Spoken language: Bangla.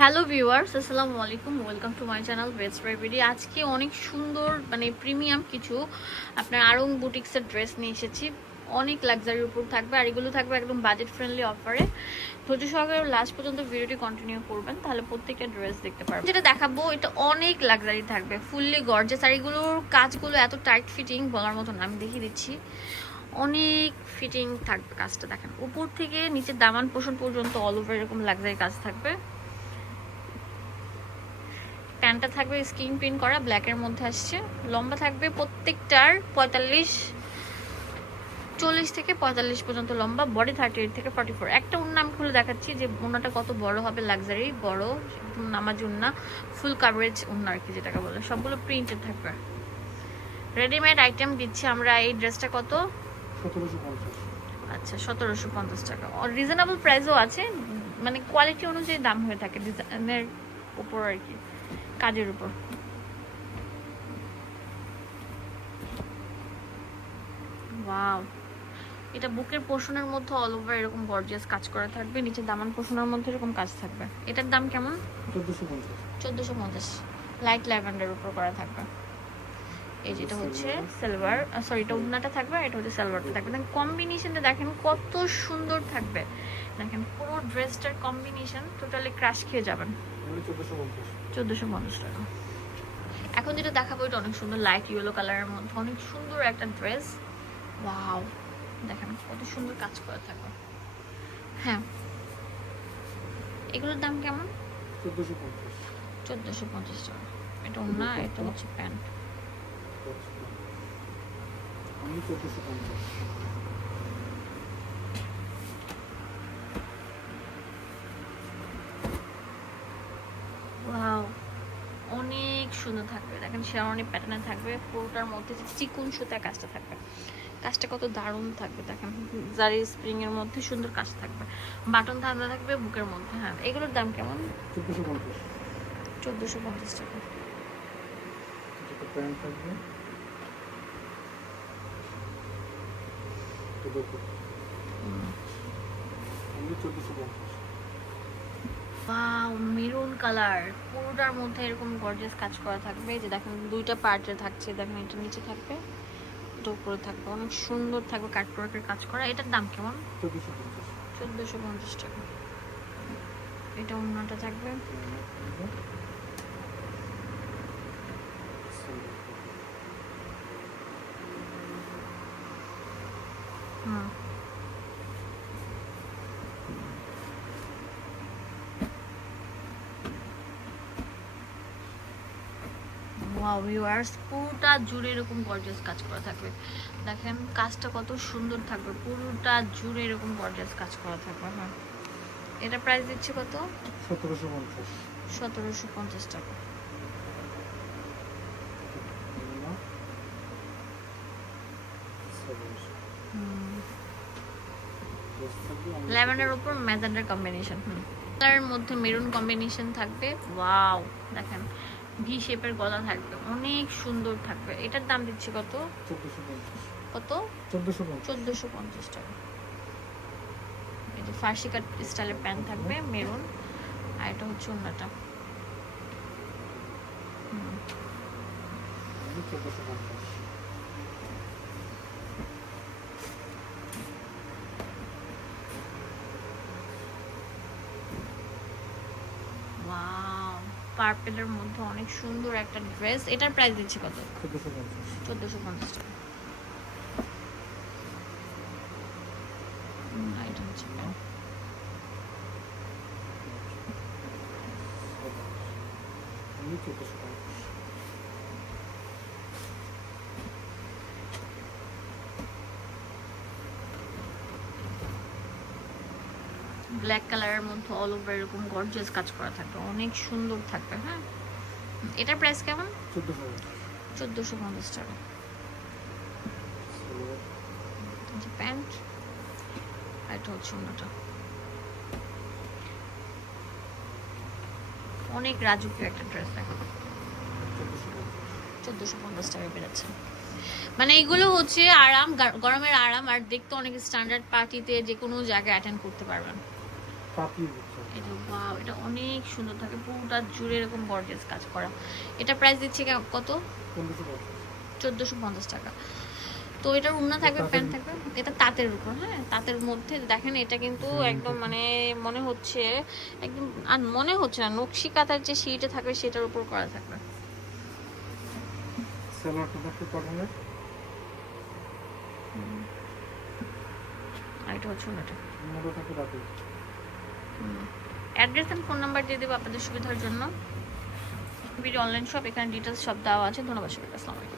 হ্যালো ভিউয়ার্স, আসসালামু আলাইকুম। Welcome to my channel best BD আজকে অনেক সুন্দর মানে প্রিমিয়াম কিছু আপনার আরং বুটিক্সের ড্রেস নিয়ে এসেছি। অনেক লাক্সারির উপর থাকবে আর এগুলো থাকবে একদম বাজেট ফ্রেন্ডলি অফারে ধৈর্য সহকারে লাস্ট পর্যন্ত ভিডিওটি কন্টিনিউ করবেন, তাহলে প্রত্যেকটা ড্রেস দেখতে পারবেন। যেটা দেখাবো, এটা অনেক লাক্সারি থাকবে ফুললি গর্জেস আর এগুলোর কাজগুলো এত টাইট ফিটিং বলার মতন আমি দেখিয়ে দিচ্ছি। অনেক ফিটিং থাকবে কাজটা, দেখেন। উপর থেকে নিচের দামান পোষণ পর্যন্ত অল ওভার এরকম লাক্সারি কাজ থাকবে। প্যান্টটা থাকবে স্ক্রিন প্রিন্ট করা ব্ল্যাকের মধ্যে আসছে। লম্বা থাকবে প্রত্যেকটার পঁয়তাল্লিশ, চল্লিশ থেকে পঁয়তাল্লিশ পর্যন্ত লম্বা বডি থার্টি এইট থেকে ফর্টি ফোর একটা উন্না আমি খুলে দেখাচ্ছি যে উন্নাটা কত বড় হবে লাক্সারি বড়, নামাজ উন্না ফুল কাভারেজ উন্না আর কি যেটাকে বলে। সবগুলো প্রিন্টেড থাকবে। রেডিমেড আইটেম দিচ্ছি আমরা, এই ড্রেসটা কত? আচ্ছা সতেরোশো পঞ্চাশ টাকা। রিজনেবল প্রাইসও আছে মানে কোয়ালিটি অনুযায়ী দাম হয়ে থাকে ডিজাইনের উপর আর কি। কাজের উপর। ওয়াও এটা বুকের পোষণের মধ্যে অল ওভার এরকম গর্জিয়াস কাজ করা থাকবে নিচে দামান পোষণের মধ্যে এরকম কাজ থাকবে। এটার দাম কেমন? চোদ্দোশো পঞ্চাশ। লাইট ল্যাভেন্ডার উপর করা থাকবে। এই যেটা হচ্ছে সিলভার সরি এটা উন্নাটা থাকবে আর এটা হচ্ছে সালোয়ারটা থাকবে। দেখেন কম্বিনেশনটা দেখেন কত সুন্দর থাকবে। দেখেন পুরো ড্রেসটার কম্বিনেশন টোটালি ক্রাশ খেয়ে যাবেন। চোদ্দোশো পঞ্চাশ। টাকা। এখন যেটা দেখাবো এটা অনেক সুন্দর লাইট ইয়েলো কালারের মধ্যে অনেক সুন্দর একটা ড্রেস ওয়াও দেখেন কত সুন্দর কাজ করা থাকবে। হ্যাঁ। এগুলোর দাম কেমন? চোদ্দোশো পঞ্চাশ। টাকা। এটা ওনা এটা হচ্ছে প্যান্ট আমি চোদ্দোশো পঞ্চাশ ওয়াও অনেক সুন্দর থাকবে। দেখেন শেরওয়ানি প্যাটার্নে থাকবে, পুরোটার মধ্যে চিকুন সুতা কাজটা থাকবে। কাজটা কত দারুণ থাকবে, দেখেন। জারি স্প্রিং এর মধ্যে সুন্দর কাজ থাকবে। বাটন ধান্দা থাকবে বুকের মধ্যে হ্যাঁ। এগুলোর দাম কেমন? চোদ্দোশো পঞ্চাশ টাকা। পঞ্চাশ। ওয়াও মেরুন কালার পুরোটার মধ্যে এরকম গর্জিয়াস কাজ করা থাকবে। যে দেখেন দুইটা পার্টে থাকছে। দেখেন এটা নিচে থাকবে এটা উপরে থাকবে। অনেক সুন্দর থাকবে কাটওয়ার্কের কাজ করা। এটার দাম কেমন? চোদ্দোশো পঞ্চাশ। চোদ্দোশো পঞ্চাশ টাকা। এটা অন্যটা থাকবে হুম ওয়াও ভিউয়ার্স পুরোটা জুড়ে এরকম গর্জিয়াস কাজ করা থাকবে। দেখেন কাজটা কত সুন্দর থাকবে পুরোটা জুড়ে এরকম গর্জিয়াস কাজ করা থাকবে হ্যাঁ। এটা প্রাইস দিচ্ছে কত? সতেরোশো পঞ্চাশ। সতেরোশো পঞ্চাশ টাকা। উপর ম্যাজেন্ডার কম্বিনেশন হুম। কালারের মধ্যে মেরুন কম্বিনেশন থাকবে ওয়াও দেখেন। ভি শেপের গলা থাকবে। অনেক সুন্দর থাকবে। এটার দাম দিচ্ছি কত? চোদ্দোশো পঞ্চাশ কত? চোদ্দোশো পঞ্চাশ টাকা। এই যে ফার্সি কাট স্টাইলের প্যান্ট থাকবে মেরুন। আর এটা হচ্ছে অন্যটা হুম আমি চোদ্দোশো পঞ্চাশ ওয়াও পার্পেলের মধ্যে অনেক সুন্দর একটা ড্রেস এটার প্রাইস দিচ্ছি কত? চোদ্দোশো পঞ্চাশ টাকা। হচ্ছে আমি চোদ্দোশো পঞ্চাশ ব্ল্যাক কালারের মধ্যে অল ওভার এরকম গর্জিয়াস কাজ করা থাকবে। অনেক সুন্দর থাকবে হ্যাঁ? এটার প্রাইস কেমন? চোদ্দোশো পঞ্চাশ টাকা। প্যান্ট এটা হচ্ছে অন্যটা। অনেক একটা ড্রেস দেখো। চোদ্দোশো পঞ্চাশ টাকা বেড়েছে মানে এগুলো হচ্ছে আরাম গরমের আরাম, আর দেখতে অনেক স্ট্যান্ডার্ড পার্টিতে যে কোনো জায়গায় অ্যাটেন্ড করতে পারবেন। এটা ওয়াও এটা অনেক সুন্দর থাকে পুরোটা জুড়ে এরকম গর্জিয়াস কাজ করা। এটা প্রাইস দিচ্ছে কে- কত? চোদ্দোশো পঞ্চাশ টাকা। তো এটার উন্না থাকবে প্যান্ট থাকবে? এটা তাঁতের উপর হ্যাঁ তাঁতের মধ্যে দেখেন এটা কিন্তু একদম মানে মনে হচ্ছে একদম আর মনে হচ্ছে না নকশি কাতার যে সিটে থাকবে সেটার উপর করা থাকবে। আর এটা হচ্ছে ওনাটা রাতে অ্যাড্রেস অ্যান্ড ফোন নাম্বার দিয়ে দেবো আপনাদের সুবিধার জন্য। ভিডিও অনলাইন শপ এখানে ডিটেলস সব দেওয়া আছে। ধন্যবাদ সবাইকে, আসসালামু আলাইকুম।